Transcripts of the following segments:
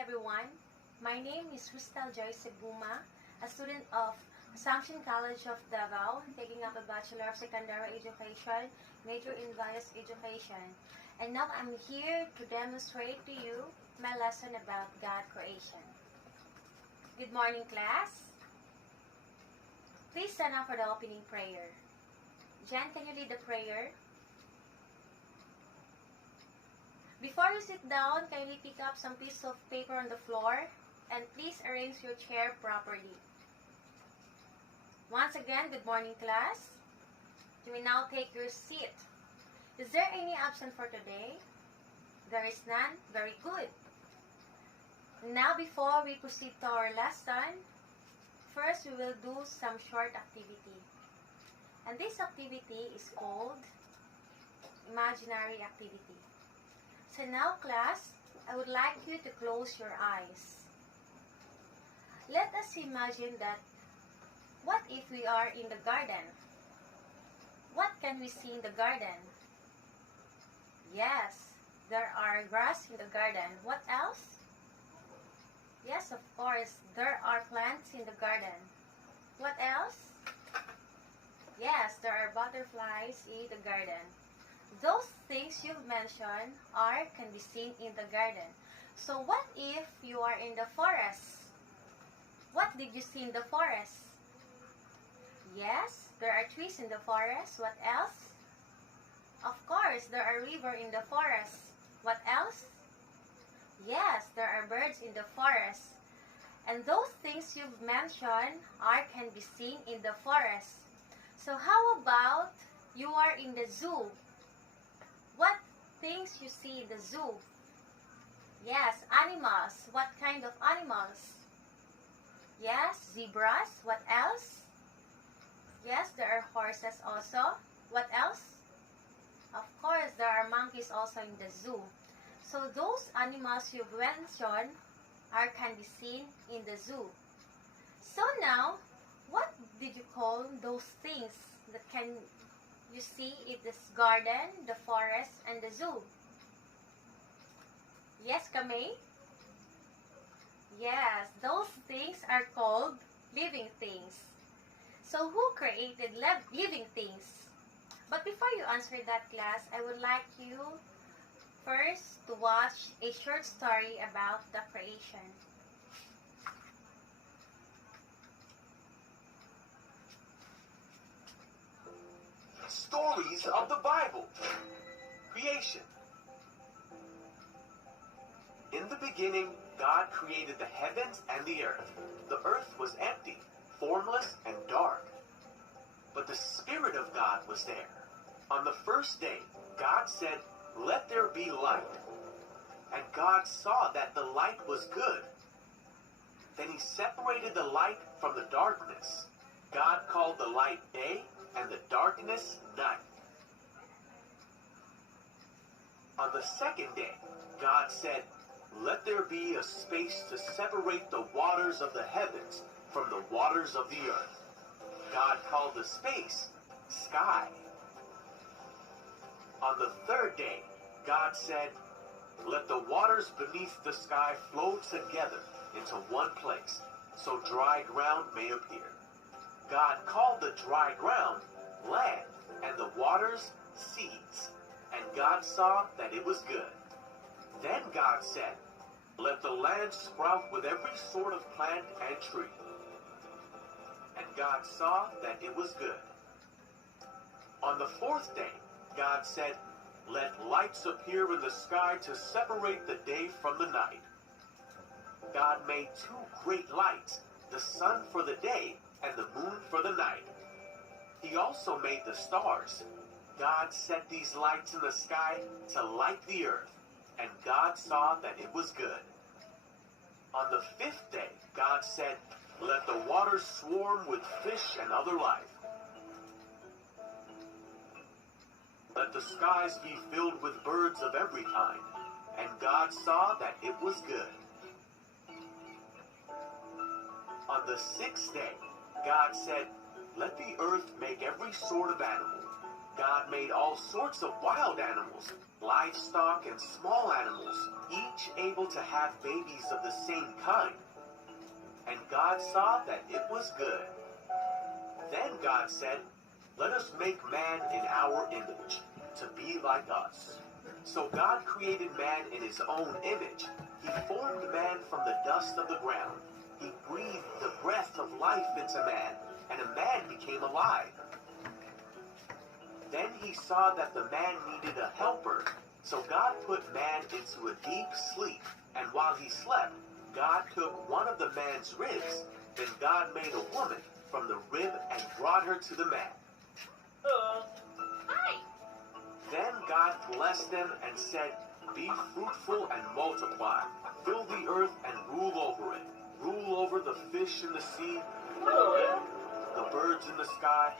everyone. My name is Crystal Joy Seguma, a student of Assumption College of Davao, taking up a Bachelor of Secondary Education, major in Bias Education. And now I'm here to demonstrate to you my lesson about God creation. Good morning, class. Please stand up for the opening prayer. Jen, can you lead the prayer? Before you sit down, kindly pick up some piece of paper on the floor and please arrange your chair properly. Once again, good morning, class. You may now take your seat. Is there any absent for today? There is none? Very good. Now, before we proceed to our lesson, first we will do some short activity. And this activity is called imaginary activity. So now, class, I would like you to close your eyes. Let us imagine that, what if we are in the garden? What can we see in the garden? Yes, there are grass in the garden. What else? Yes, of course, there are plants in the garden. What else? Yes, there are butterflies in the garden. Those things you've mentioned can be seen in the garden. So what if you are in the forest? What did you see in the forest? Yes, there are trees in the forest. What else? Of course, there are rivers in the forest. What else? Yes, there are birds in the forest. And those things you've mentioned can be seen in the forest. So how about you are in the zoo? What things you see in the zoo? Yes, animals. What kind of animals? Yes, zebras. What else? Yes, there are horses also. What else? Of course, there are monkeys also in the zoo. So those animals you've mentioned can be seen in the zoo. So now, what did you call those things that can you see in this garden, the forest, and the zoo? Yes, Kamei? Yes, those things are called living things. So who created living things? But before you answer that, class, I would like you first to watch a short story about the creation. Stories of the Bible. Creation. In the beginning, God created the heavens and the earth. The earth was empty, formless, and dark. But the Spirit of God was there. On the first day, God said, "Let there be light." And God saw that the light was good. Then he separated the light from the darkness. God called the light day, and the darkness night. On the second day, God said, "Let there be a space to separate the waters of the heavens from the waters of the earth." God called the space sky. On the third day, God said, "Let the waters beneath the sky flow together into one place, so dry ground may appear." God called the dry ground land, and the waters seas. And God saw that it was good. Then God said, "Let the land sprout with every sort of plant and tree." And God saw that it was good. On the fourth day, God said, "Let lights appear in the sky to separate the day from the night." God made two great lights, the sun for the day and the moon for the night. He also made the stars. God set these lights in the sky to light the earth, and God saw that it was good. On the fifth day, God said, "Let the waters swarm with fish and other life. Let the skies be filled with birds of every kind." And God saw that it was good. On the sixth day, God said, "Let the earth make every sort of animal." God made all sorts of wild animals, livestock and small animals, each able to have babies of the same kind. And God saw that it was good. Then God said, "Let us make man in our image, to be like us." So God created man in his own image. He formed man from the dust of the ground. He breathed the breath of life into man, and a man became alive. Then he saw that the man needed a helper. So God put man into a deep sleep, and while he slept, God took one of the man's ribs. Then God made a woman from the rib and brought her to the man. Hi. Then God blessed them and said, "Be fruitful and multiply. Fill the earth and rule over it. Rule over the fish in the sea, the birds in the sky,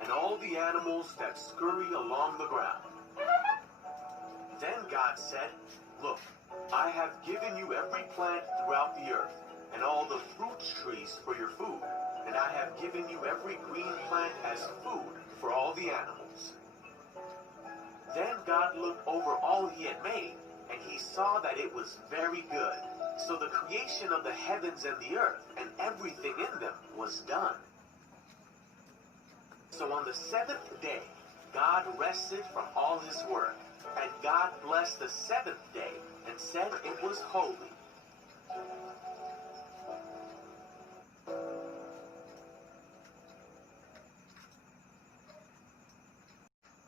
and all the animals that scurry along the ground." Then God said, "Look, I have given you every plant throughout the earth, and all the fruit trees for your food, and I have given you every green plant as food for all the animals." Then God looked over all he had made, and he saw that it was very good. So the creation of the heavens and the earth and everything in them was done. So on the seventh day, God rested from all his work, and God blessed the seventh day and said it was holy.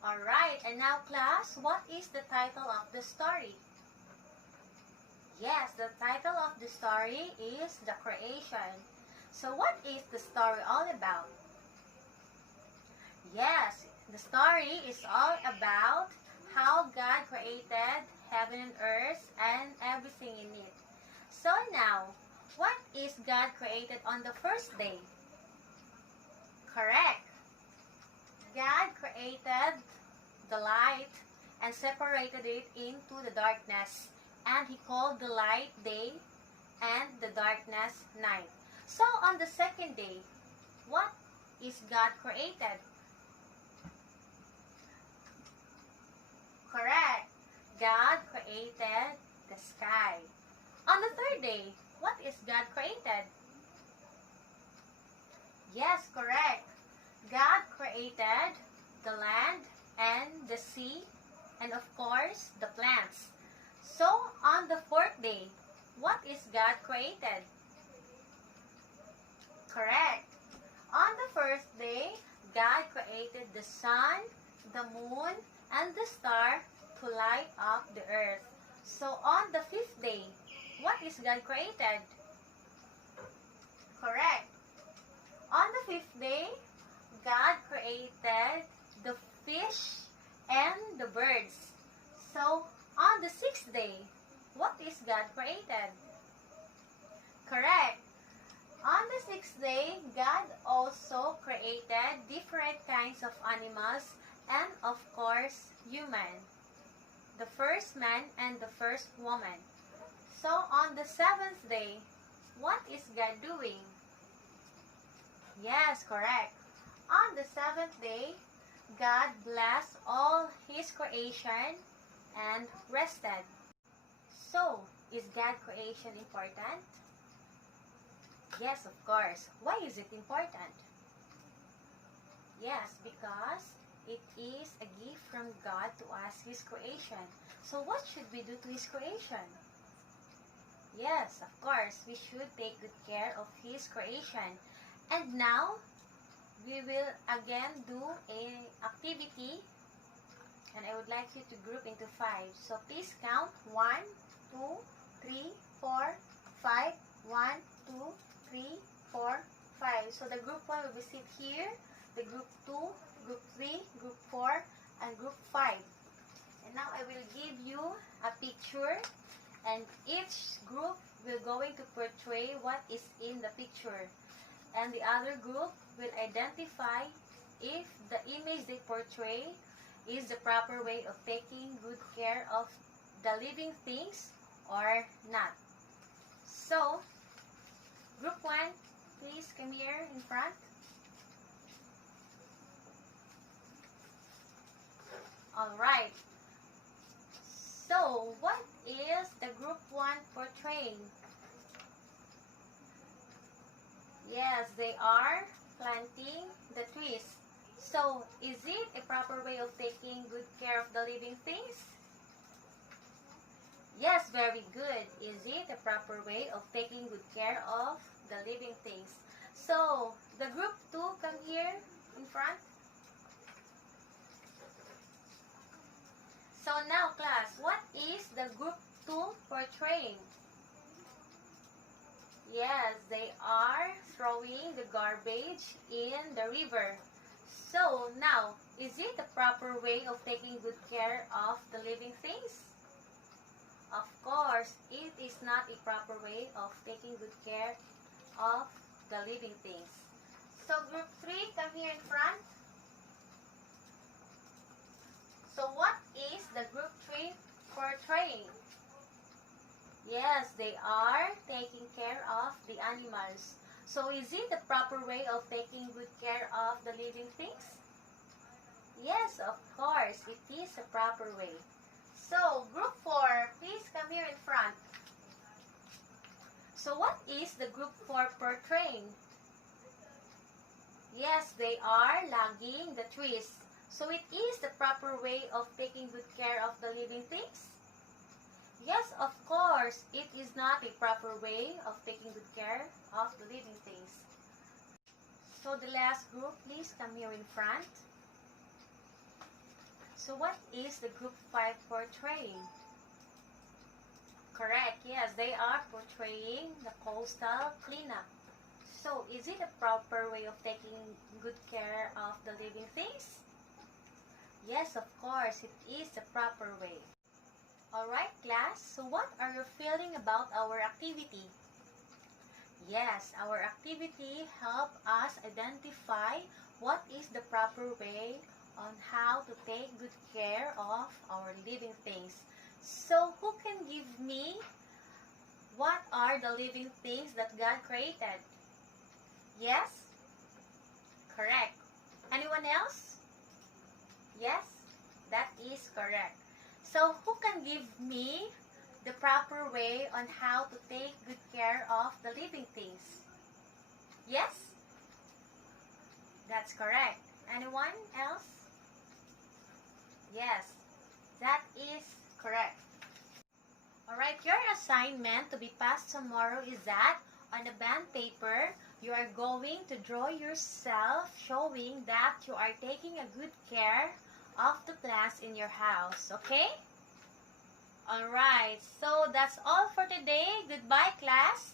Alright, and now class, what is the title of the story? Yes, the title of the story is The Creation. So what is the story all about? Yes, the story is all about how God created heaven and earth and everything in it. So now, what is God created on the first day? Correct. God created the light and separated it into the darkness. And he called the light day and the darkness night. So on the second day, what is God created? Correct. God created the sky. On the third day, what is God created? Yes, correct. God created the land and the sea and of course the plants. So on the fourth day, what is God created? Correct. On the first day, God created the sun, the moon, and the star to light up the earth. So on the fifth day, what is God created? Correct. On the fifth day, God created the fish and the birds. So on the sixth day, what is God created? Correct. On the sixth day, God also created different kinds of animals and of course human. The first man and the first woman. So on the seventh day, what is God doing? Yes, correct. On the seventh day, God blessed all his creation and rested. So, is God creation important? Yes, of course. Why is it important? Yes, because it is a gift from God to us, his creation. So what should we do to his creation? Yes, of course, we should take good care of his creation. And now, we will again do an activity, and I would like you to group into 5. So please count 1, 2, 3, 4, 5. 1, 2, 3, 4, 5. So the group 1 will be sit here, the group 2, group 3, group 4, and group 5. And now I will give you a picture, and each group will going to portray what is in the picture. And the other group will identify if the image they portray is the proper way of taking good care of the living things or not. So, group 1, please come here in front. Alright. So, what is the group 1 portraying? Yes, they are planting the trees. So, is it a proper way of taking good care of the living things? Yes, very good. Is it a proper way of taking good care of the living things? So, the group 2, come here in front. So now, class, what is the group 2 portraying? Yes, they are throwing the garbage in the river. So now, is it the proper way of taking good care of the living things? Of course, it is not a proper way of taking good care of the living things. So group 3, come here in front. So what is the group 3 portraying? Yes, they are taking care of the animals. So is it the proper way of taking good care of the living things? Yes, of course, it is a proper way. So, group 4, please come here in front. So what is the group 4 portraying? Yes, they are logging the trees. So it is the proper way of taking good care of the living things? Yes, of course, it is not a proper way of taking good care of the living things. So the last group, please come here in front. So what is the group 5 portraying? Correct, yes, they are portraying the coastal cleanup. So is it a proper way of taking good care of the living things? Yes, of course, it is the proper way. Alright, class, so what are you feeling about our activity? Yes, our activity help us identify what is the proper way on how to take good care of our living things. So, who can give me what are the living things that God created? Yes? Correct. Anyone else? Yes? That is correct. So, who can give me the proper way on how to take good care of the living things? Yes? That's correct. Anyone else? Yes, that is correct. Alright, your assignment to be passed tomorrow is that on a band paper, you are going to draw yourself showing that you are taking a good care of the plants in your house, okay? Alright, so that's all for today. Goodbye, class.